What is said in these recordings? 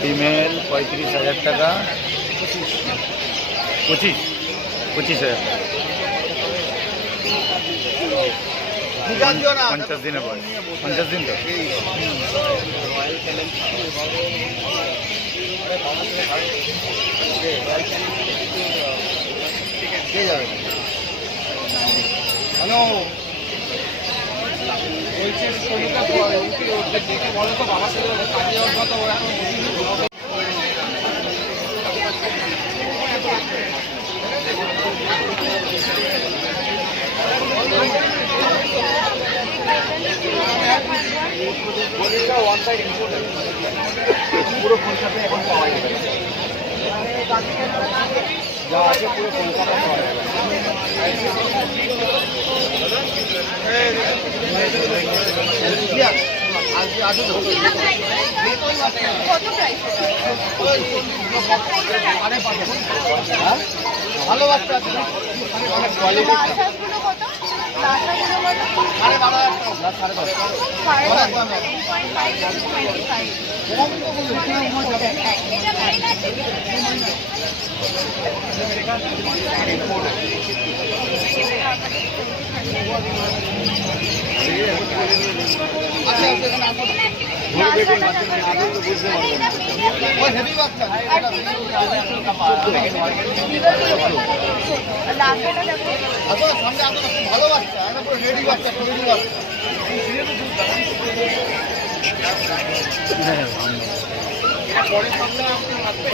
Female 35,000 টাকা, 25,000 টাকা। 50 দিনের বয়স, 50 দিন তো। হ্যালো, বলছে শরীরটা বলো তো বাবার সাথে কাজে যাওয়ার কথা। ও এখন পুরো কলকাতা এখন পাওয়া যাবে, যা আছে পুরো কলকাতা পাওয়া যাবে। ভালো বাচ্চা আছে, ভালো বাচ্চা, রেডি বাচ্চা, রেডি বাচ্চা। পরের সপ্তাহে থাকবে।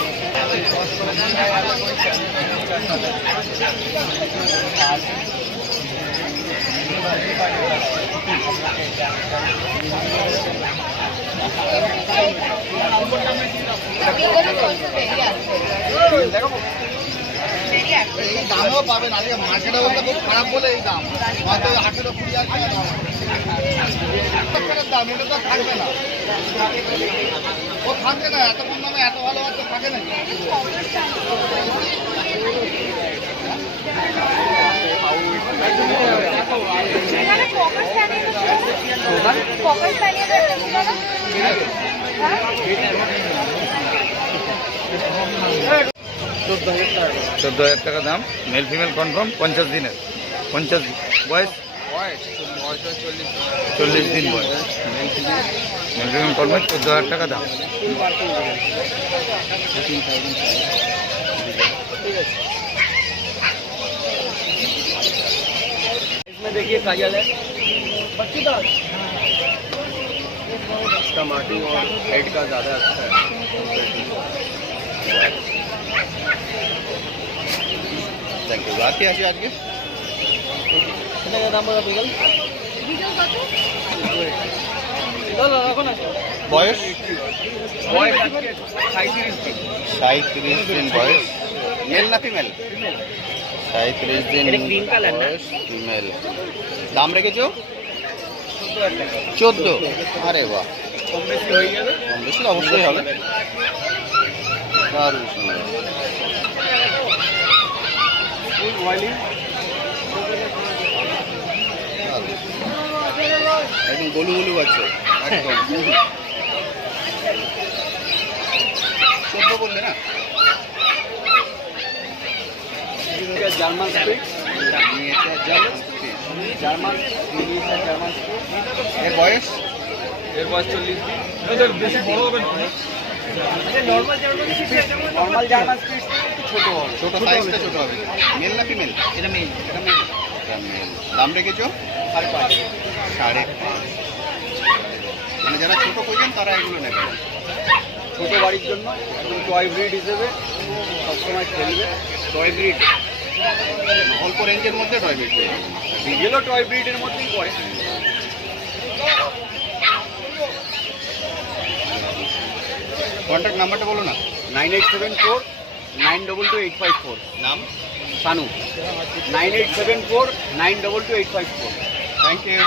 এই দামও পাবেন, আজকে মার্কেটের অবস্থা খুব খারাপ বলে এই দাম, হয়তো 18-20 হাজার দাম। এটা তো থাকবে না, ও থাকবে না, এত কম দামে এত ভালো বাচ্চা থাকে না। $14,000 টাকা দাম, মেল ফিমেল কনফার্ম, 50 দিনের, 50 বয়স, 40 দিন বয়স, মেল ফিমেল কনফার্ম, $14,000 টাকা দাম। इसमें देखिए काजल है, इसका मार्किंग और हेड का ज़्यादा अच्छा है। Thank you. রাতে আছে আজকে দাম বলা বিগল বয়স, 37 দিন বয়স, মেল না ফিমেল? 37 দিন বয়স, ফিমেল। দাম রেখেছো 14? আরে বাহ, কম বেশি হয়ে যাবে, কম বেশি অবশ্যই হবে। দারুণ সুন্দর। একদম গোলু গোলু আছে, একদম 14 বললে না? জার্মান স্পিড, জার্মান জার্মান এর বয়স, 40 দিন। বেশি বড় হবে না, normal German speed, normal German speed ছোট হবে, ছোট সাইজটা ছোট হবে। মেল না ফিমেল? এটা মেল, এটা মেল। দাম রেখেছো 5.5? মানে যারা ছোট প্রয়োজন তারা এগুলো নেবে, ছোট বাড়ির জন্য টয় ব্রিড হিসেবে সবসময় খেলবে। টয় ব্রিড অল্প রেঞ্জের মধ্যে টয় ব্রিড, বিগেলও টয় ব্রিডের মধ্যেই পড়ে। কন্ট্যাক্ট নাম্বারটা বলো না। 9874 922 854। নাম? শানু। 9874 922 854। Thank you.